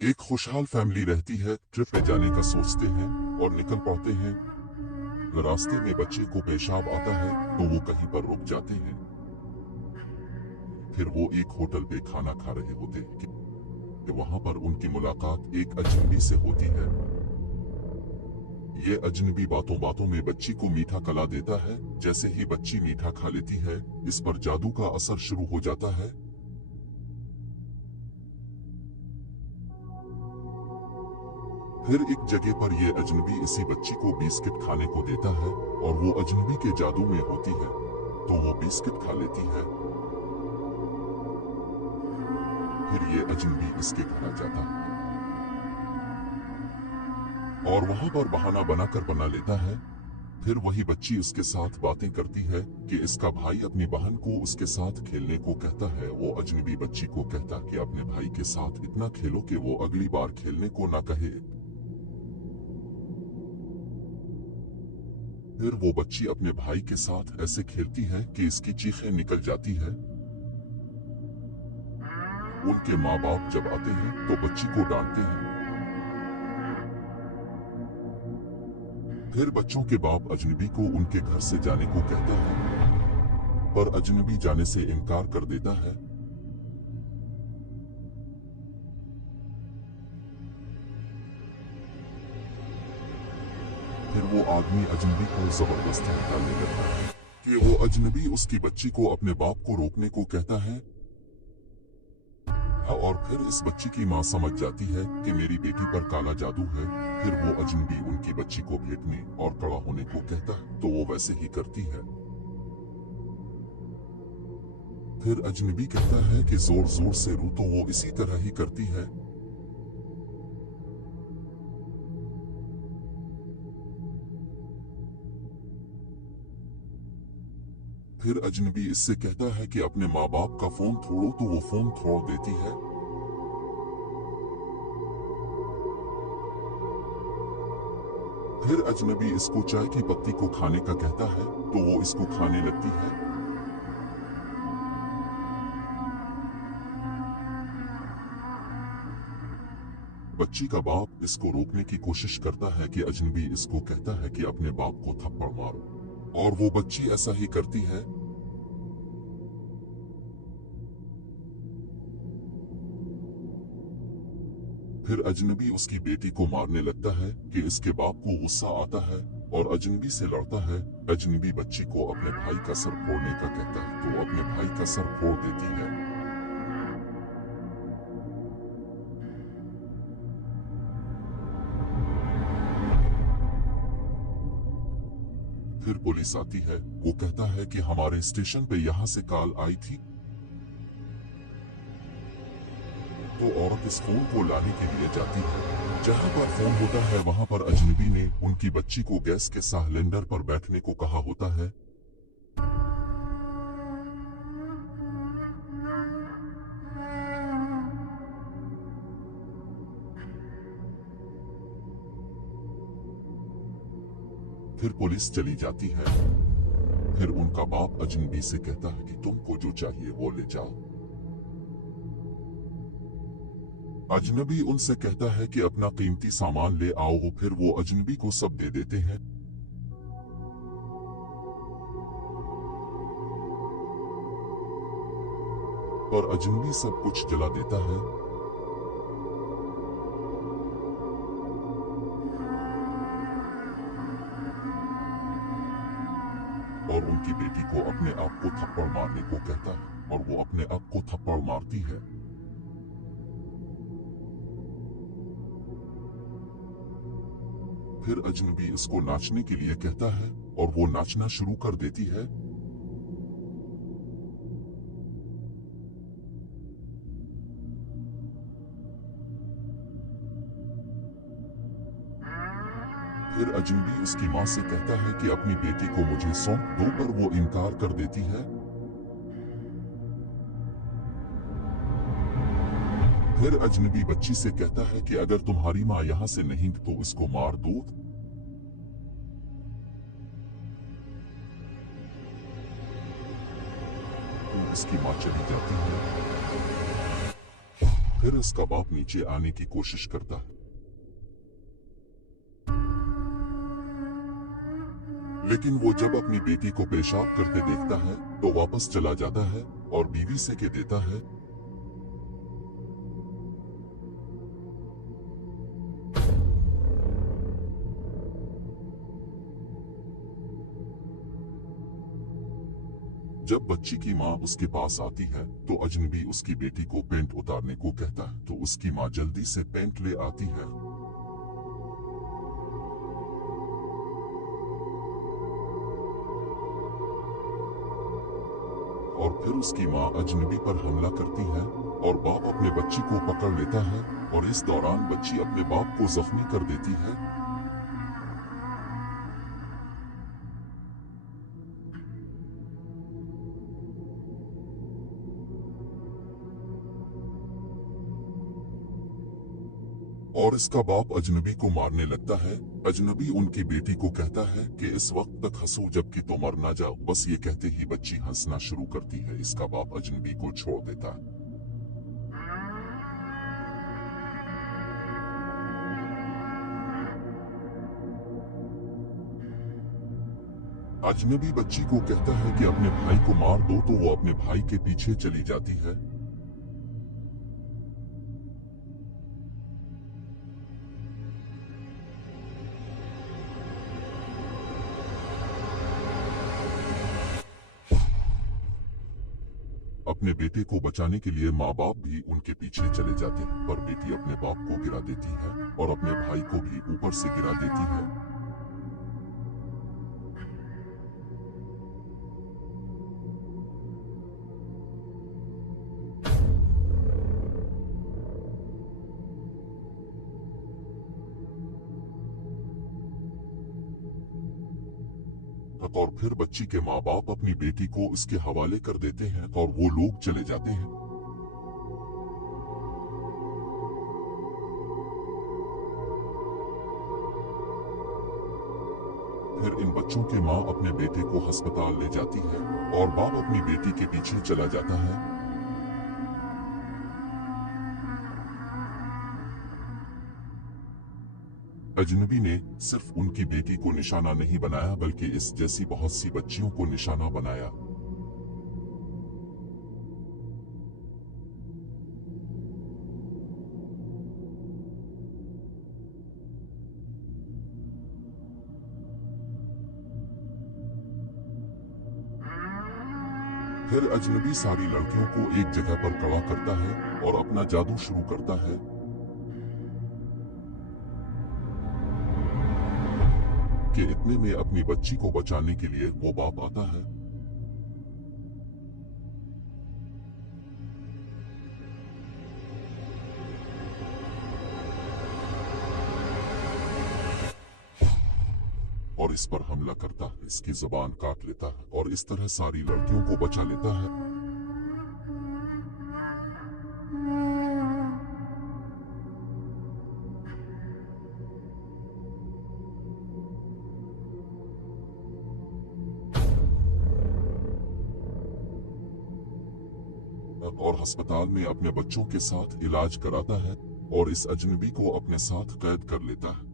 एक खुशहाल फैमिली रहती है, ट्रिप पे जाने का सोचते हैं और निकल पड़ते हैं। रास्ते में बच्चे को पेशाब आता है तो वो कहीं पर रुक जाते हैं। फिर वो एक होटल पे खाना खा रहे होते हैं कि वहां पर उनकी मुलाकात एक अजनबी से होती है। ये अजनबी बातों बातों में बच्ची को मीठा कला देता है। जैसे ही बच्ची मीठा खा लेती है, इस पर जादू का असर शुरू हो जाता है। फिर एक जगह पर ये अजनबी इसी बच्ची को बिस्किट खाने को देता है और वो अजनबी के जादू में होती है, तो वो बिस्किट खा लेती है। फिर ये अजनबी इसके घर आ जाता है और वहां पर बहाना बनाकर बना लेता है। फिर वही बच्ची उसके साथ बातें करती है कि इसका भाई अपनी बहन को उसके साथ खेलने को कहता है। वो अजनबी बच्ची को कहता कि अपने भाई के साथ इतना खेलो कि वो अगली बार खेलने को ना कहे। फिर वो बच्ची अपने भाई के साथ ऐसे खेलती है कि इसकी चीखें निकल जाती है। उनके माँ बाप जब आते हैं तो बच्ची को डांटते हैं। फिर बच्चों के बाप अजनबी को उनके घर से जाने को कहता है, पर अजनबी जाने से इनकार कर देता है। फिर वो आदमी अजनबी को जबरदस्ती निकालने लगता है कि वो अजनबी उसकी बच्ची को अपने बाप को रोकने को कहता है। और फिर इस बच्ची की माँ समझ जाती है कि मेरी बेटी पर काला जादू है। फिर वो अजनबी उनकी बच्ची को फेंकने और कड़ा होने को कहता है, तो वो वैसे ही करती है। फिर अजनबी कहता है कि जोर जोर से रो, तो वो इसी तरह ही करती है। फिर अजनबी इससे कहता है कि अपने माँ बाप का फोन छोड़ो, तो वो फोन छोड़ देती है। फिर अजनबी इसको चाय की पत्ती को खाने का कहता है, तो वो इसको खाने लगती है। बच्ची का बाप इसको रोकने की कोशिश करता है कि अजनबी इसको कहता है कि अपने बाप को थप्पड़ मारो, और वो बच्ची ऐसा ही करती है। फिर अजनबी उसकी बेटी को मारने लगता है कि इसके बाप को गुस्सा आता है और अजनबी से लड़ता है। अजनबी बच्ची को अपने भाई का सर फोड़ने का कहता है, तो अपने भाई का सर फोड़ देती है। फिर पुलिस आती है। वो कहता है कि हमारे स्टेशन पे यहाँ से कॉल आई थी, तो औरत इस फोन को लाने के लिए जाती है। जहाँ पर फोन होता है वहाँ पर अजनबी ने उनकी बच्ची को गैस के सिलेंडर पर बैठने को कहा होता है। फिर पुलिस चली जाती है। फिर उनका बाप अजनबी से कहता है कि तुमको जो चाहिए वो ले जाओ। अजनबी उनसे कहता है कि अपना कीमती सामान ले आओ। फिर वो अजनबी को सब दे देते हैं। पर अजनबी सब कुछ जला देता है। और उनकी बेटी को अपने आप को थप्पड़ मारने को कहता है और वो अपने आप को थप्पड़ मारती है। फिर अजनबी इसको नाचने के लिए कहता है और वो नाचना शुरू कर देती है। फिर अजनबी उसकी माँ से कहता है कि अपनी बेटी को मुझे सौंप दो, पर वो इनकार कर देती है। फिर अजनबी बच्ची से कहता है कि अगर तुम्हारी माँ यहाँ से नहीं तो इसको मार दो। तो इसकी माँ चली जाती है। फिर इसका बाप नीचे आने की कोशिश करता है, लेकिन वो जब अपनी बेटी को पेशाब करते देखता है तो वापस चला जाता है और बीवी से कह देता है, जब बच्ची की माँ उसके पास आती है तो अजनबी उसकी बेटी को पेंट उतारने को कहता है, तो उसकी माँ जल्दी से पेंट ले आती है और फिर उसकी माँ अजनबी पर हमला करती है और बाप अपने बच्ची को पकड़ लेता है और इस दौरान बच्ची अपने बाप को जख्मी कर देती है। और इसका बाप अजनबी को मारने लगता है। अजनबी उनकी बेटी को कहता है कि इस वक्त तक हंसो जबकि तुम मर ना जाओ। बस ये कहते ही बच्ची हंसना शुरू करती है। इसका बाप अजनबी को छोड़ देता है। अजनबी बच्ची को कहता है कि अपने भाई को मार दो, तो वो अपने भाई के पीछे चली जाती है। अपने बेटे को बचाने के लिए माँ बाप भी उनके पीछे चले जाते हैं, पर बेटी अपने बाप को गिरा देती है और अपने भाई को भी ऊपर से गिरा देती है। और फिर बच्ची के माँ बाप अपनी बेटी को उसके हवाले कर देते हैं और वो लोग चले जाते हैं। फिर इन बच्चों के माँ अपने बेटे को अस्पताल ले जाती है और बाप अपनी बेटी के पीछे चला जाता है। अजनबी ने सिर्फ उनकी बेटी को निशाना नहीं बनाया, बल्कि इस जैसी बहुत सी बच्चियों को निशाना बनाया। फिर अजनबी सारी लड़कियों को एक जगह पर खड़ा करता है और अपना जादू शुरू करता है। कि इतने में अपनी बच्ची को बचाने के लिए वो बाप आता है। और इस पर हमला करता है, इसकी जुबान काट लेता है और इस तरह सारी लड़कियों को बचा लेता है। और अस्पताल में अपने बच्चों के साथ इलाज कराता है और इस अजनबी को अपने साथ कैद कर लेता है।